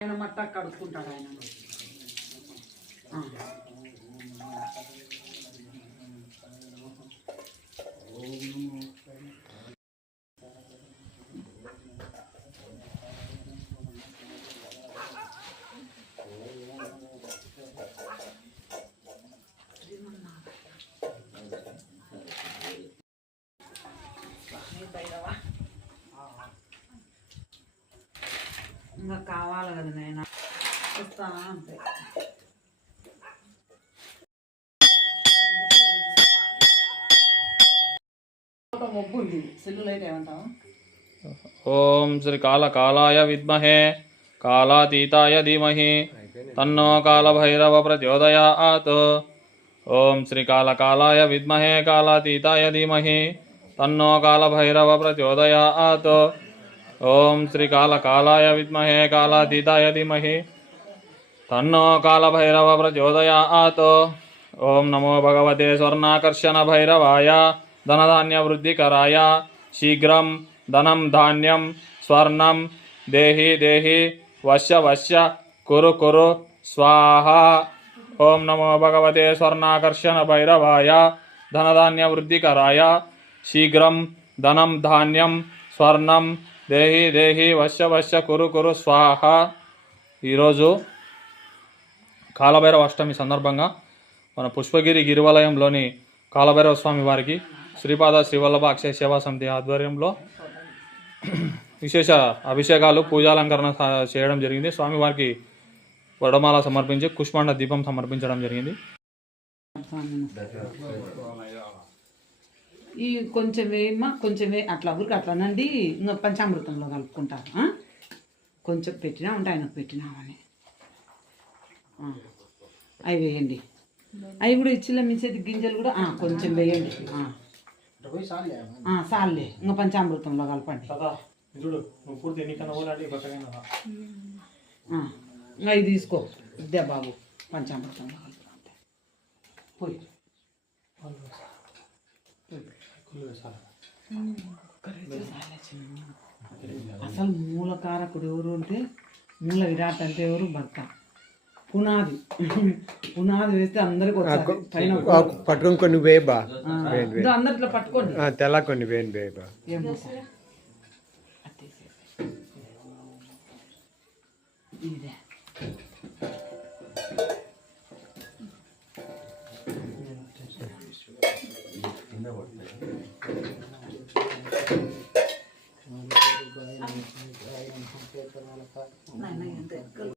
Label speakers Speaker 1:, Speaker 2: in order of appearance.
Speaker 1: ఆయన మట్ట కడుక్కుంటాడు ఆయన. ఇంకా కావాలి కదా నేను ఇస్తానా అంతే మొబ్బు ఉంది సెల్లు లైట్ ఏమంటావు
Speaker 2: ఓం శ్రీ కాళకాలాయ విద్మహే కాళాతీతాయ ధీమహి తన్నో కాళభైరవ ప్రచోదయాత్ ఓం శ్రీ కాళకాలాయ విద్మహే కాళాతీతాయ ధీమహి తన్నో కాళభైరవ ప్రచోదయాత్ ओम श्री काल कालाय विद्महे कालातीताय धीमहि। तन्नो प्रचोदया तो ओम नमो भगवते स्वर्णाकर्षण भैरवाय धनधान्यवृद्धिकराय। शीघ्र धनम धान्यम स्वर्ण देहि देहि वश्य वश्य कुरु कुरु स्वाहा। ओम नमो भगवते स्वर्णाकर्षण भैरवाय धनधान्यवृद्धिकराय। शीघ्र धनम धान्यम स्वर्ण దేహి దేహి వశ్య వశ్య కురు కురు స్వాహ. ఈరోజు కాలభైరవ అష్టమి సందర్భంగా మన పుష్పగిరి గిరివలయంలోని కాలభైరవ స్వామి వారికి శ్రీపాద శ్రీవల్లభ అక్షయ సేవా సమితి ఆధ్వర్యంలో విశేష అభిషేకాలు పూజాలంకరణ చేయడం జరిగింది. స్వామివారికి వడమాల సమర్పించి కుష్మాండ దీపం సమర్పించడం జరిగింది.
Speaker 1: ఈ కొంచెం వేయమ్మా కొంచెం వే అట్లా ఊరికి అట్లా నండి ఇంకా పంచామృతంలో కలుపుకుంటారు? కొంచెం పెట్టినా ఉంటే ఆయనకు పెట్టినామని. అవి వేయండి. అవి కూడా ఇచ్చిల మించేది గింజలు కూడా కొంచెం వేయండి. చాలులే ఇంకా పంచామృతంలో కలపండి. ఇంకా ఇది తీసుకో. ఇద్దే బాబు పంచామృతంలో కలుపుకుంటే పోయి. అసలు మూలకారకుడు ఎవరు అంటే మూల విరాట్ అంటే ఎవరు భర్త. పునాది. పునాది వేస్తే అందరికి పైన
Speaker 3: పట్టుకొని కొన్ని వేయి బా.
Speaker 1: ఆ, ఇదో అందరిట్లో పట్టుకోండి.
Speaker 3: ఆ, తెల్ల కొన్ని వేయండి వేయి బా.
Speaker 1: ఏమో సార్. అది